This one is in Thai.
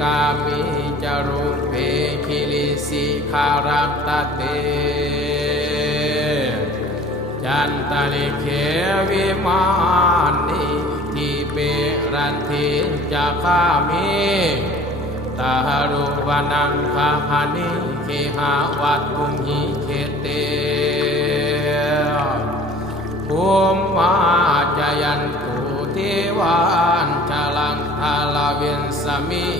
กามิจารุเพคิลิสิคารัตเตจันตลิเขวิมานิทิเปรันทิจักขามิตาหรุวนังคาหานิเคหาวัตถุหิเขเตภูมมาจยันตุเทวานชลังทาลาเวนสมิ